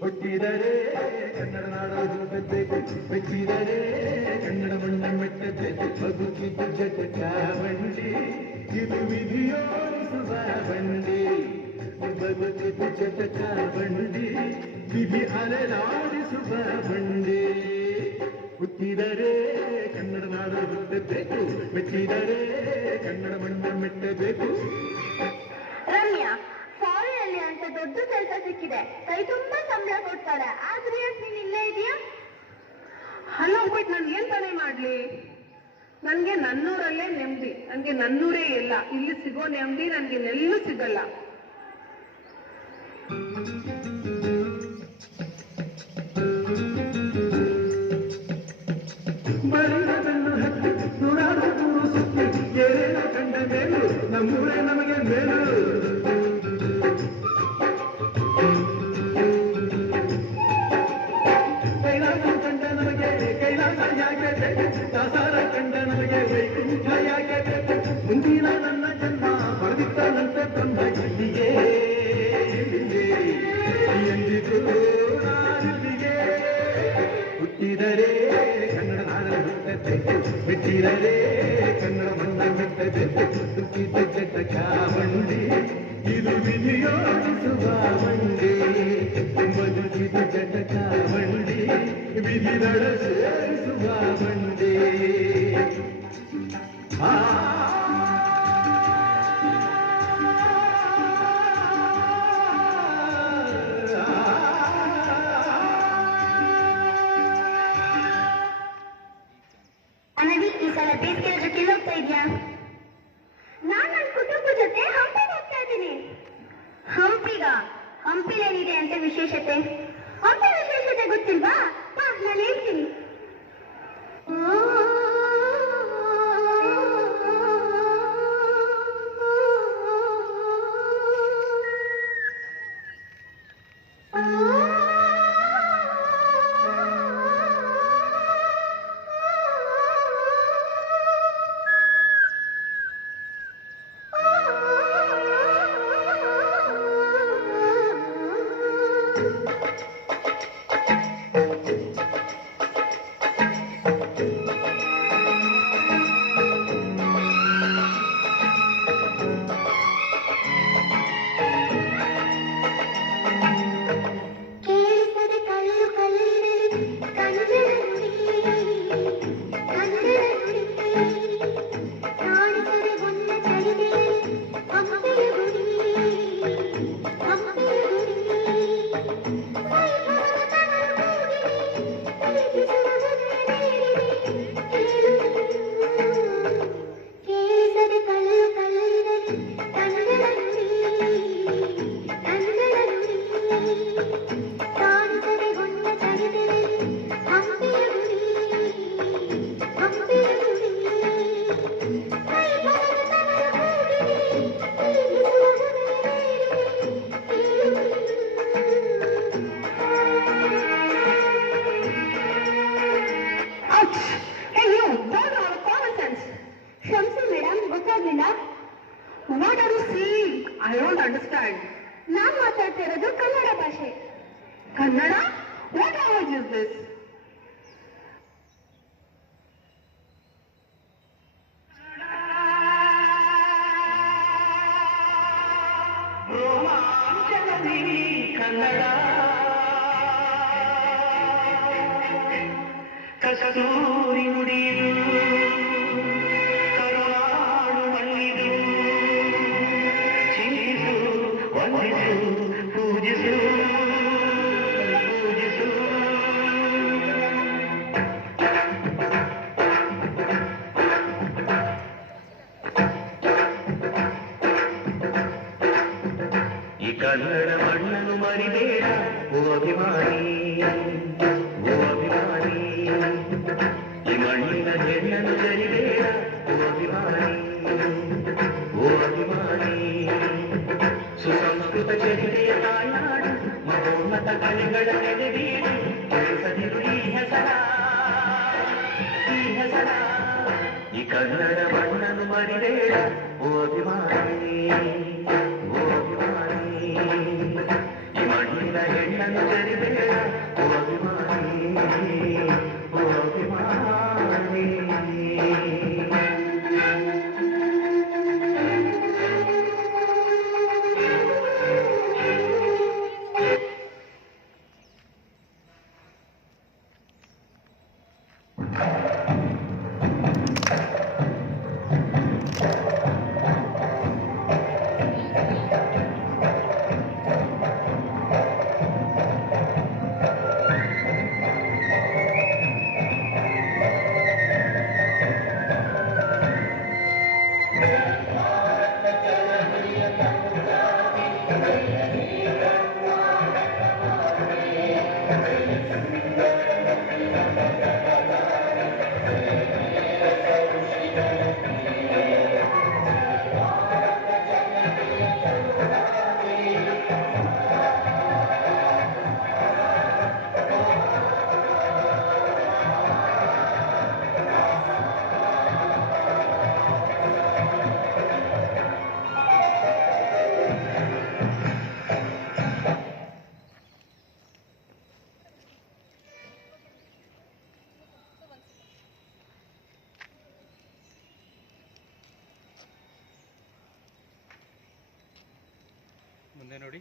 ಹುಟ್ಟಿದರೆ ಕನ್ನಡ ನಾಡು ಬೆಚ್ಚಿದರೆ ಕನ್ನಡ ಮಣ್ಣ ಮೆಟ್ಟದೆ ಬದುಕಿದ್ದು ಜಟಕ ಬಂಡಿ ಇದು ವಿಧಿಯೋಡಿಸುವ ಬಂಡಿ ಬದುಕಿದ್ದು ಜಟಕ ಬಂಡಿ ವಿಧಿ ಅಲೆಲಾಡಿಸುವ ಬಂಡಿ ಹುಟ್ಟಿದರೆ ಕನ್ನಡ ನಾಡು ಹುಟ್ಟಬೇಕು ಮೆಚ್ಚಿದರೆ ಕನ್ನಡ ಮಣ್ಣ ಮೆಟ್ಟಬೇಕು. ರಮ್ಯಾ, ಫಾರಿನಲ್ಲಿ ಅಂತ ದೊಡ್ಡ ಕೆಲಸ ಸಿಕ್ಕಿದೆ, ಕೈ ತುಂಬಾ ಸಂಬಳ ಕೊಡ್ತಾರೆ, ಆದ್ರೆ ಯಾಕೆ ನೀನ್ ಇಲ್ಲೇ ಇದೆಯಾ? ಅಲ್ಲೋಗ್ಬಿಟ್ಟು ನಾನು ಏನ್ ತಾನೇ ಮಾಡ್ಲಿ? ನನ್ಗೆ ನನ್ನೂರಲ್ಲೇ ನೆಮ್ಮದಿ, ನನ್ಗೆ ನನ್ನೂರೇ ಇಲ್ಲ, ಇಲ್ಲಿ ಸಿಗೋ ನೆಮ್ಮದಿ ನನ್ಗೆ ಎಲ್ಲೂ ಸಿಗಲ್ಲ. ಬಳಿಗಳನ್ನು ಹತ್ತಿ ನೂರಾರು ದೂರು ಸುತ್ತಿ ಏನೇನೋ ಕಂಡ ಮೇಲು ನಮ್ಮೂರೇ ನಮಗೆ ಮೇಲು. ಕೈಲಾಸ ಕಂಡ ನಮಗೆ ಕೈಲಾಸ ಯಾಕೆ ಬೇಕು, ದಾಸಾರ ಕಂಡ ನಮಗೆ ವೈಕುಂಠ ಯಾಕೆ ಬೇಕು. ಮುಂದಿನ ನನ್ನ ಜನ್ಮ ಬರೆದಿತ್ತನಂತೆ ಬಂದ ಇಲ್ಲಿಗೆ ಎಂದಿಗೂ ನಾನಿಲ್ಲಿಗೆ. ಹುಟ್ಟಿದರೆ ಕನ್ನಡ ನಾಡ ಹುಟ್ಟಬೇಕು, ಬಿಟ್ಟಿದರೆ ಕನ್ನಡ ಮಣ್ಣ ಮೆಟ್ಟಬೇಕು. ದುಃಖಿತ ಜಟಕ ಬಂಡಿ ಇದು ವಿಧಿಯೋಡಿಸುವ ಬಂಡಿ, ಬದುಕಿದ ಜಟಕ ಬಂಡಿ ವಿಧಿ ನಡೆಸುವ ಬಂಡಿ. ಅನವಿ, ಈ ಸಲ ಬೇಸಿಗೆ ರಜಕ್ಕೆ ಹೋಗ್ತಾ ಇದೆಯಾ? ನಾನ್ ನನ್ನ ಕುಟುಂಬ ಜೊತೆ ಹಂಪಿಗೆ ಹೋಗ್ತಾ ಇದ್ದೀನಿ. ಹಂಪಿಲೇನಿದೆ ಅಂತ ವಿಶೇಷತೆ? ಹಂಪಿ ವಿಶೇಷತೆ ಗೊತ್ತಿಲ್ವಾ? ನಾನು ಹೇಳ್ತೀನಿ. What are you saying? I don't understand. ನಾನು ಮಾತಾಡ್ತಿರೋದು ಕನ್ನಡ ಭಾಷೆ. Kannada? What language is this? Kannada ಕಸ್ತೂರಿ ನುಡಿಯು ಕರುನಾಡು ಮಣ್ಣಿದು ಚಿಂತಿಸು ವಂದಿಸು ಪೂಜಿಸು ಪೂಜಿಸು. ಈ ಕನ್ನಡ ಮಣ್ಣನ್ನು ಮರಿಬೇಡ ಓ ಅಭಿಮಾನಿ, ಓ ಅಭಿಮಾನಿ. ಈ ಮಣ್ಣಿನ ಹೆಣ್ಣನ್ನು ಜರಿಬೇಡ ಓ ಅಭಿಮಾನಿ, ಓ ಅಭಿಮಾನಿ. ಸುಸಂಸ್ಕೃತ ಚರಿತೆಯ ತಾಯ್ನಾಡು ಮಹೋನ್ನತ ಕಲೆಗಳ ನೆಲೆಬೀಡು, ಕೆಲಸದಿರು ಕನ್ನಡ ಬಣ್ಣನು ಮರಿಬೇಡ ಓ ಅಭಿಮಾನಿ ಓ ಅಭಿಮಾನಿ ಈ ಮಣ್ಣಿನ ಹೆಣ್ಣನ್ನು ಸರಿಬೇಡ ಓ ಅಭಿಮಾನಿ ಓ ಅಭಿಮಾನಿ ಮುಂದೆ ನೋಡಿ.